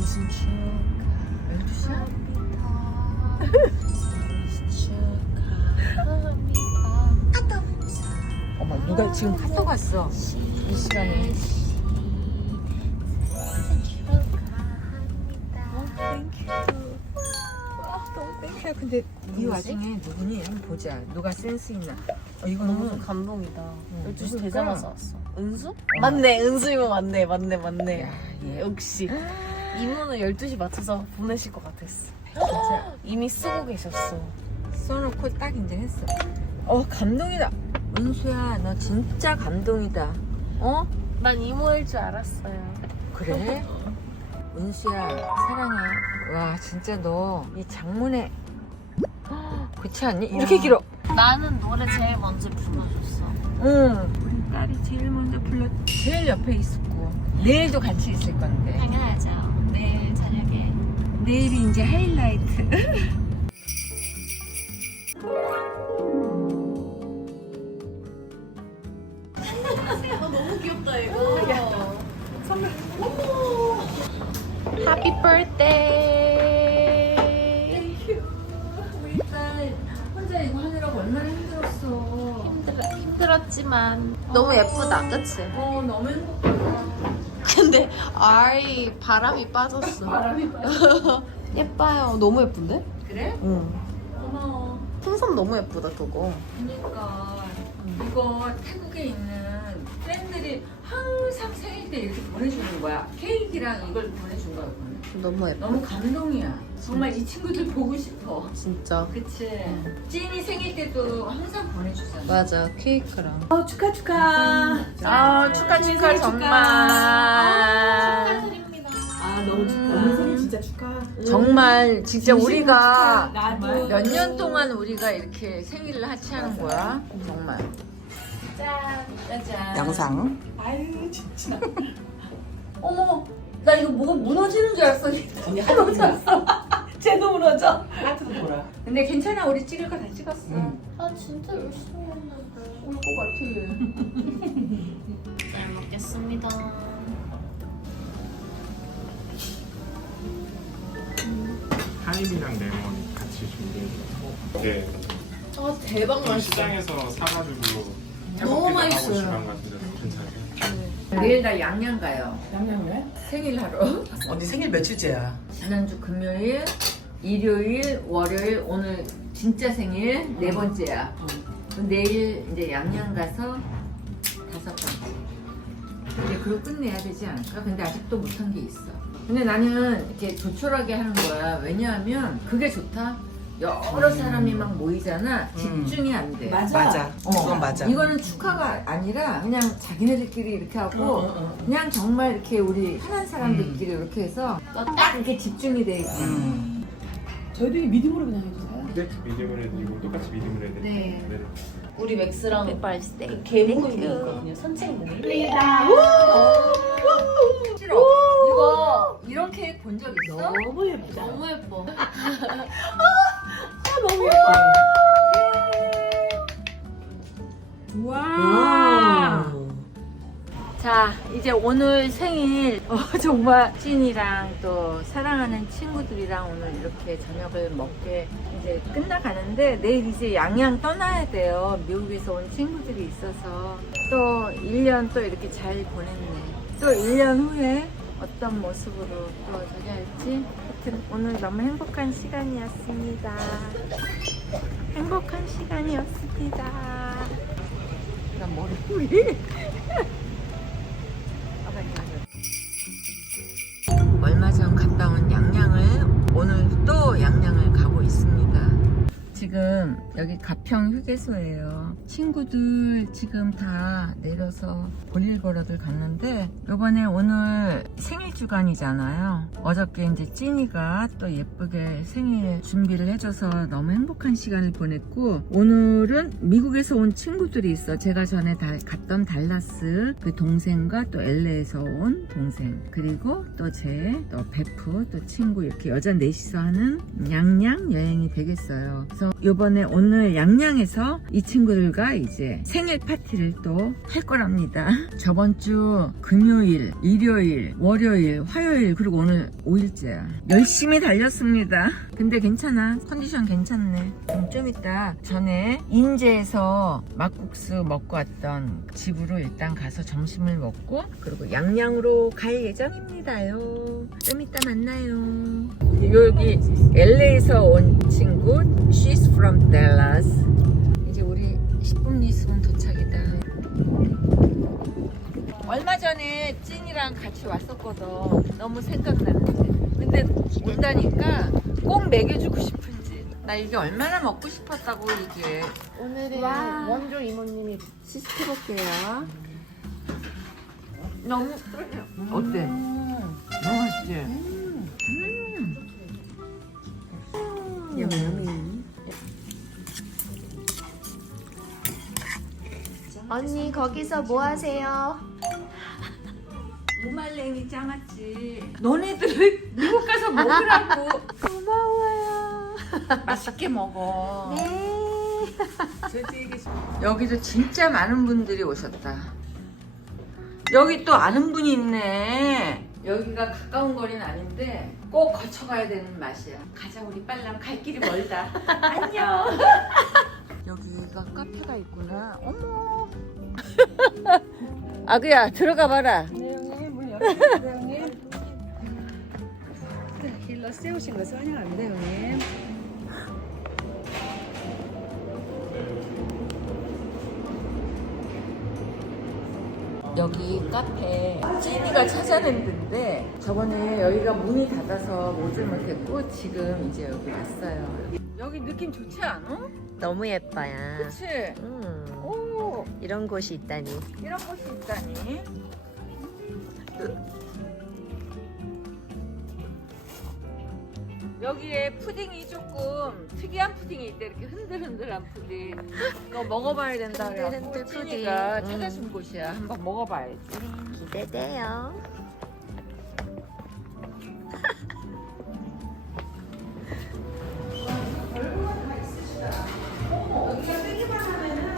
생신 축하합니다. 12시야? 생신 축하합니다. 어머 누가 지금 카톡 왔어 이 시간에 축하합니다. 아 너무 땡큐야 근데 이 누구지? 와중에 누구니? 한번 보자 누가 센스 있나 어 이거는 너무 감동이다. 응, 12시 누굴까? 되자마자 왔어. 은수? 맞네, 은수이면 맞네, 맞네, 맞네. 야, 얘 역시. 이모는 12시 맞춰서 보내실 것 같았어. 진짜 이미 쓰고 계셨어. 써놓고 딱 이제 했어 어 감동이다 은수야 너 진짜 감동이다 어? 난 이모일 줄 알았어요. 그래? 은수야 사랑해 와 진짜 너 이 장문에 헉, 그렇지 않니? 이렇게 와. 길어 나는 노래 제일 먼저 불러줬어. 응 우리 딸이 제일 먼저 불러 제일 옆에 있었고 내일도 같이 있을 건데 당연하죠. 내일. 내일이 이제 하이라이트 너무 귀엽다, 이거. 선물. 어머. Happy birthday. 우리 딸 혼자 이거 하느라고 얼마나 힘들었어 힘들, 힘들었지만 너무 예쁘다, 그치? 어 너무 행복하다 근데 아이 바람이 빠졌어. 바람이 빠져 예뻐요. 너무 예쁜데? 그래? 응. 고마워 풍선 너무 예쁘다 그거. 그러니까 이거 태국에 있는 팬들이 항상 생일 때 이렇게 보내주는 거야 케이크랑 이걸 보내준 거야 오늘. 너무 예뻐. 너무 감동이야 정말 이 친구들 보고 싶어 진짜. 그치 찐이 생일 때도 항상 보내주잖아 맞아 케이크랑. 어, 축하 축하. 아 축하 축하 정말 축하드립니다. 아 너무 축하. 음. 오늘 생일 진짜 축하. 정말 진짜 진심으로 우리가 축하. 나도 몇 년 동안 우리가 이렇게 생일을 같이 하는 거야 정말 짠. 짜잔 영상. 아유 진짜. 어머 나 이거 뭐가 무너지는 줄 알았어 언니 하도 무너졌어 쟤도 무너져 하트도 보라. 근데 괜찮아 우리 찍을 거 다 찍었어 응. 아 진짜 열심히 했는데. 올것 같아 잘 먹겠습니다. 타임이랑 레몬 같이 준비해서 네. 아 대박 좀 시장에서 사가지고 너무 맛있어요. 하고 주방 같은 데서 괜찮아요. 내일 나 양양 가요. 양양 왜? 생일 하러. 언니 생일 며칠째야? 지난주 금요일 일요일 월요일 오늘 진짜 생일 네 번째야. 그럼 내일 이제 양양 가서 다섯 번째 이제 그걸 끝내야 되지 않을까? 근데 아직도 못한 게 있어. 근데 나는 이렇게 조촐하게 하는 거야. 왜냐하면 그게 좋다 여러 사람이 막 모이잖아 집중이 안돼 맞아. 어, 그건 맞아. 이거는 축하가 아니라 그냥 자기네들끼리 이렇게 하고 어, 어, 어. 그냥 정말 이렇게 우리 편한 사람들끼리 이렇게 해서 딱 이렇게 집중이 돼 있지. 음. 저희도 이 미디움으로 그냥 해주세요. 네, 미디움을 해드리고 똑같이 미디움을 해드리고 네. 네. 우리 맥스랑 그 개모임이 있거든요. 산책 모임. 싫어. 이거 이런 케이크 본 적 있어? 너무 예쁘다. 너무 예뻐. 너무 예뻐. 와. 자, 이제 오늘 생일 어, 정말 찐이랑 또 사랑하는 친구들이랑 오늘 이렇게 저녁을 먹게 이제 끝나가는데 내일 이제 양양 떠나야 돼요. 미국에서 온 친구들이 있어서 또 1년 또 이렇게 잘 보냈네. 또 1년 후에 어떤 모습으로 또 저기 할지 하여튼 오늘 너무 행복한 시간이었습니다. 행복한 시간이었습니다. 나 머리 위얼 여기 가평 휴게소예요. 친구들 지금 다 내려서 볼일 보러들 갔는데 요번에 오늘 생일 주간이잖아요. 어저께 이제 찐이가 또 예쁘게 생일 준비를 해줘서 너무 행복한 시간을 보냈고 오늘은 미국에서 온 친구들이 있어. 제가 전에 다 갔던 달라스 그 동생과 또 LA에서 온 동생 그리고 또 제 또 베프 또 친구 이렇게 여자 넷이서 하는 양양 여행이 되겠어요. 그래서 요번에 온 오늘 양양에서 이 친구들과 이제 생일 파티를 또 할 거랍니다. 저번 주 금요일, 일요일, 월요일, 화요일 그리고 오늘 5일째야. 열심히 달렸습니다. 근데 괜찮아. 컨디션 괜찮네. 음, 좀 이따 전에 인제에서 막국수 먹고 왔던 집으로 일단 가서 점심을 먹고 그리고 양양으로 갈 예정입니다요. 좀 이따 만나요. 여기 LA에서 온 친구 She's from Dallas. 이제 우리 10분 있으면 도착이다. 얼마 전에 찐이랑 같이 왔었거든. 너무 생각나는데. 근데 온다니까 꼭 먹여주고 싶은지. 나 이게 얼마나 먹고 싶었다고 이게. 오늘은 와. 원조 이모님이 시식해볼게요. 너무 어때? 너무 맛있지? 언니 거기서 뭐 하세요? 무말랭이 장아찌 너네들 미국 가서 먹으라고. 고마워요. 맛있게 먹어. 네. 여기도 진짜 많은 분들이 오셨다. 여기 또 아는 분이 있네 여기가 가까운 거리는 아닌데 꼭 거쳐가야 되는 맛이야. 가자 우리 빨랑 갈 길이 멀다. 안녕. 여기가 카페가 있구나. 어머. 아그야 들어가 봐라. 길러 세우신 것을 환영합니다, 형님. 여기 카페 찐이가 찾아낸 데 인데 저번에 여기가 문이 닫아서 오질 못했고 지금 이제 여기 왔어요 여기 느낌 좋지 않아? 너무 예뻐요. 그치? 음, 오 이런 곳이 있다니. 이런 곳이 있다니 여기에 푸딩이 조금 특이한 푸딩이 있대 이렇게 흔들흔들한 푸딩 그거 먹어봐야 된다 그래갖고 흔들흔들 찐이가 푸딩. 찾아준 곳이야 한번 먹어봐야지 기대돼요.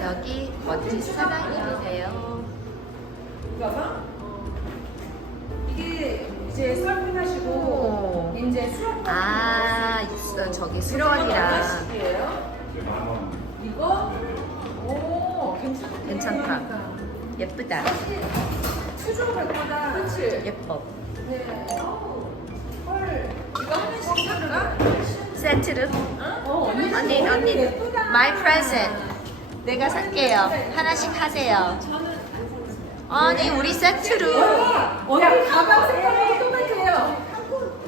여기 멋진 사장님이세요. 이게 이제 수학 끝나시고 이제 수학 아, 있어. 저기 수련이랑. 이거? 오 괜찮다 괜찮다. 예쁘다. 수조 백보다 그치? 예뻐. 네. 세트로. 어, 언니. 언니, 언니. My present. 내가 살게요. 하나씩 하세요. 아니, 우리 세트로. 언니 가방 색깔이 똑같아요.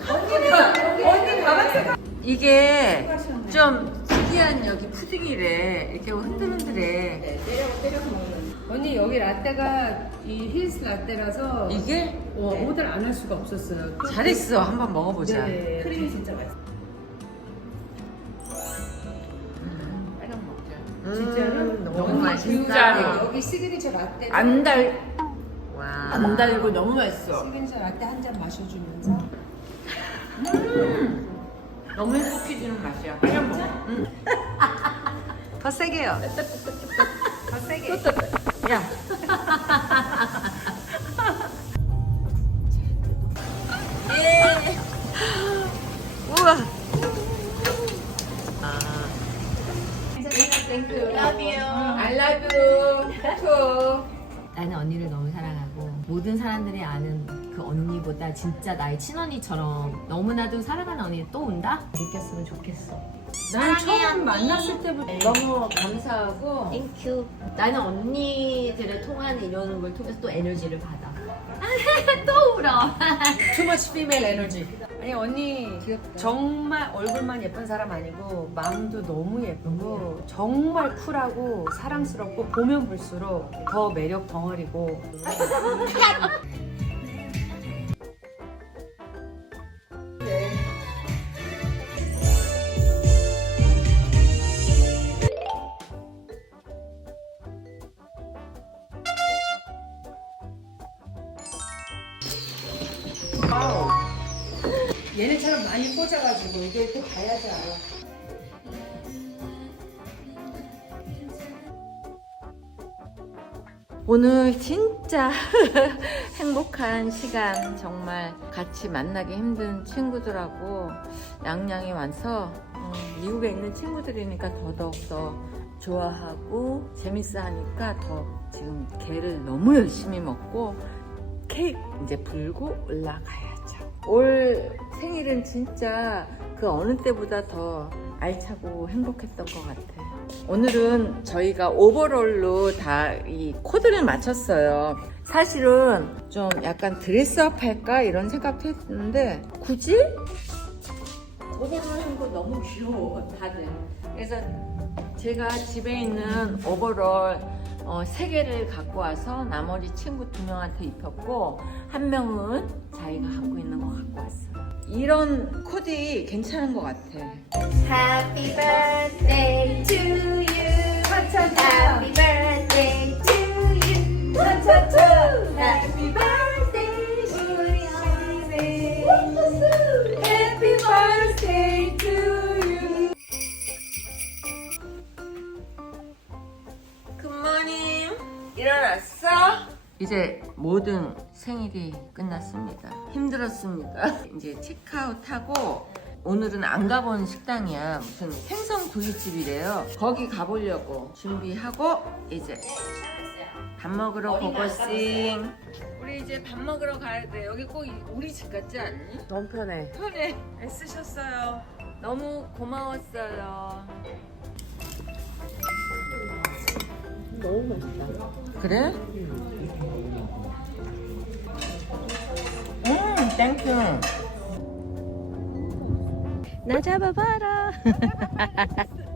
언니가 언니 가방 색깔. 이게 좀 특이한 여기 푸딩이래. 이렇게 흔들흔들해. 언니 여기 라떼가 이 힐스 라떼라서 이게 어, 오늘 안할 수가 없었어요. 잘했어. 한번 먹어보자. 네. 크림이 진짜 맛있어. 빨리 먹자. 음, 너무 맛있다. 진짜로. 여기 시그니처 라떼 안 달, 와. 안 달고 너무 맛있어. 시그니처 라떼 한 잔 마셔주면서 너무 행복해지는 맛이야. 빨리 먹어. 응. 더 세게요. 더 세게. 야. 예. 우와. Love you. I love you. too. 나는 언니를 너무 사랑하고 모든 사람들이 아는 그 언니보다 진짜 나의 친언니처럼 너무나도 사랑하는 언니 또 온다? 느꼈으면 좋겠어. 난 처음 만났을 때부터 너무 감사하고 땡큐. 나는 언니들을 통하는 이런 걸 통해서 또 에너지를 받아. 또 울어. too much female energy. 아니 언니 정말 얼굴만 예쁜 사람 아니고 마음도 너무 예쁘고 정말 쿨하고 사랑스럽고 보면 볼수록 더 매력 덩어리고 사람들이 얘기할 때 봐야지 알아. 오늘 진짜 행복한 시간 정말 같이 만나기 힘든 친구들하고 양양이 와서 어, 미국에 있는 친구들이니까 더더욱더 좋아하고 재밌어 하니까 더 지금 개를 너무 열심히 먹고 케이크 이제 불고 올라가야죠. 올 생일은 진짜 그 어느 때보다 더 알차고 행복했던 것 같아요. 오늘은 저희가 오버롤로 다 이 코드를 맞췄어요. 사실은 좀 약간 드레스업 할까 이런 생각도 했는데 굳이 오버롤 한거 너무 귀여워 다들. 그래서 제가 집에 있는 오버롤 어, 세 개를 갖고 와서 나머지 친구 두 명한테 입혔고 한 명은 자기가 갖고 있는 거 갖고 왔어요. 이런 코디 괜찮은 것 같아. Happy birthday to you. Happy birthday to you. Happy birthday, 모든 생일이 끝났습니다. 힘들었습니다. 이제 체크아웃하고 오늘은 안 가본 식당이야. 무슨 생선 구이집이래요. 거기 가보려고 준비하고 이제 밥 먹으러 고고싱. 우리 이제 밥 먹으러 가야 돼. 여기 꼭 이- 우리 집 같지 않니? 너무 편해. 편해. 애쓰셨어요. 너무 고마웠어요. 너무 맛있다. 그래? 땡큐. 나 잡아봐라.